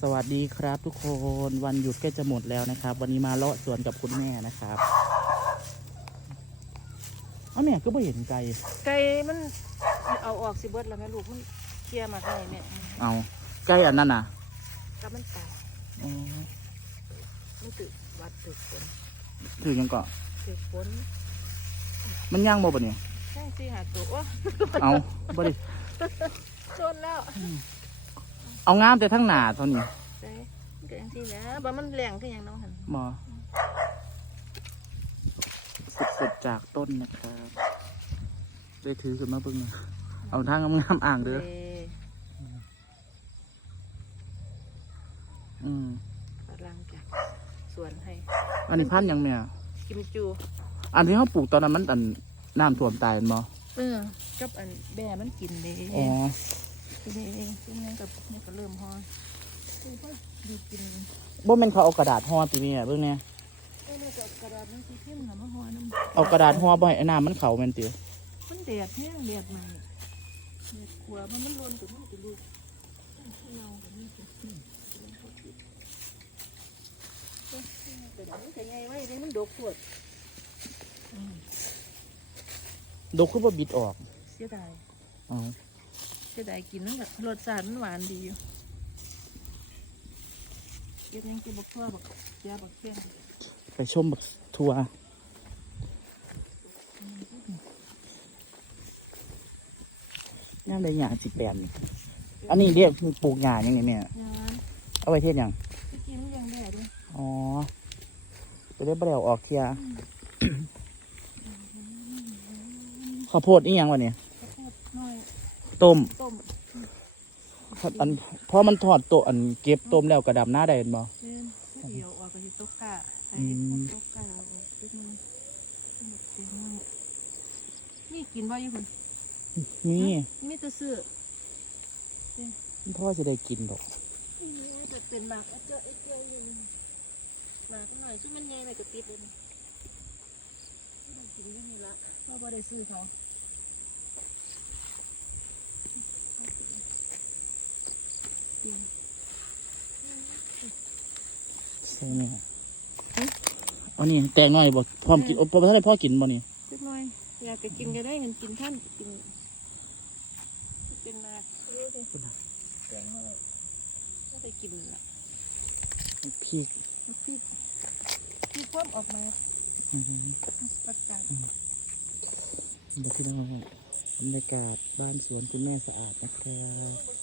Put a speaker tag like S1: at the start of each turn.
S1: สวัสดีครับทุกคนวันหยุดก็จะหมดแล้วนะครับ วันนี้มาเลาะสวนกับคุณแม่นะครับเอาแม่ก็ไม่เห็นไก่
S2: ไก่มันเอาออกสิเบิดแล้วแม่ลูกมันเคลียร์มาให้แม่
S1: เอาไก่อันนั้นน่ะ
S2: กับมันตาย
S1: อ๋อ
S2: มันตึกวัดตึกฝน
S1: ถือยังเกาะ
S2: ตึกฝน
S1: มันย่างบ่ปะเนี่ย
S2: แค่สี่หาตัวโอ้
S1: เอาบ่ดิ
S2: โดนแล้ว
S1: เอางามแต่ทั้งหนาเท่านี้
S2: ใช่มันก็ยังสี่แล้วบ่มันแรงก็ยังน้องหัน
S1: หมอสดๆจากต้นนะครับได้ถือขึ้นมาเบิ่งหน่อยเอาทางงามๆอ่างเด้อ
S2: เด้
S1: อืม
S2: กำลังจากสวนให้
S1: อันนี้พันธุ์หยังแม่
S2: กิมจู
S1: อันที่เขาปลูกตอนนั้นมันอันน้ำท่วมตายแม่นบ่
S2: เออกับอันแบ่มันกินเด้
S1: อ๋อ
S2: กินเองกินเองกับนี่ก็เริ่มฮอนคือพอดูกิน
S1: บ่แม่นเขาเอากระดาษห่อติแม่เบิ่งแหน่
S2: เออแล้วก็กระดาษมันสีเข้มกับมะฮอน้ำ
S1: เอากระดาษห่อบ่ให้ไอ้น้ำมันเข้าแม่นติ
S2: มันแดดแห้งแดดใหม่แดดกลัวมันมันร้อนกับมันจะลูกเงากับนี่แต่เดี๋ยวมันจะไงไว้เลยมันดกปวด
S1: ดกคือบ่บิดออก
S2: เสียดาย
S1: อ๋อ
S2: เสียดายกินมันแบบรสชาติมันหวานดีอยู่เก็บยังกินบักทั่วบักเสียบักเพี้ยน
S1: ไปชมบักทัวย่ามได้หญ้าสิแปลนนี่อันนี้เรียกปลูกหญ้าหยังนี่แม่
S2: งาน
S1: เอาไว้เฮ็ดหยัง
S2: ที่กินมันยังแดดด้วย
S1: อ๋อจะได้บ่ได้เอาออกเที่ยข้าวโพดอีหยังวะเนี่ย
S2: ข้าวโพดน้อย
S1: ต้ม
S2: ต้ม
S1: อันพอมันทอดโตะอันเก็บต้มแล้วกระดับหน้าได้เห็นบ่
S2: เส้นเดียวออกไปที่โต๊ะกะไอ้
S1: อืม
S2: โต๊ะกะออกตึกมันแบบเต็มเลยนี่กินบ่อยู่คุณ
S1: มี
S2: มีแต่ซื้อ
S1: พ่อจะได้กินดอก
S2: นี่แต่เป็นหมากไอ้เจ้าไอ้เจ้าอยู่หมากหน่อยซึ่งมันใหญ่ไปกับติดเลยนะไม่ได้กินอยี่นี่ละเพราะว่าได้ซื้อเขากิน
S1: ใช่ไหมอันนี้แตงน้อยบ่พร้อมกินโอ้พ่อท่านได้พ่อกินบ่นี่
S2: เล็กน้อยอยากจะกินก็ได้เงินกินท่านกินเป็นมาเออเลยแกงน้อยก็ไปกินนั่นละ
S1: พี่
S2: พี่พี่พ่วมออกมา
S1: อือฮึ
S2: ประกาศ
S1: เดี๋ยวพี่น้องบรรยากาศบ้านสวนคุณแม่สะอาดนะครับ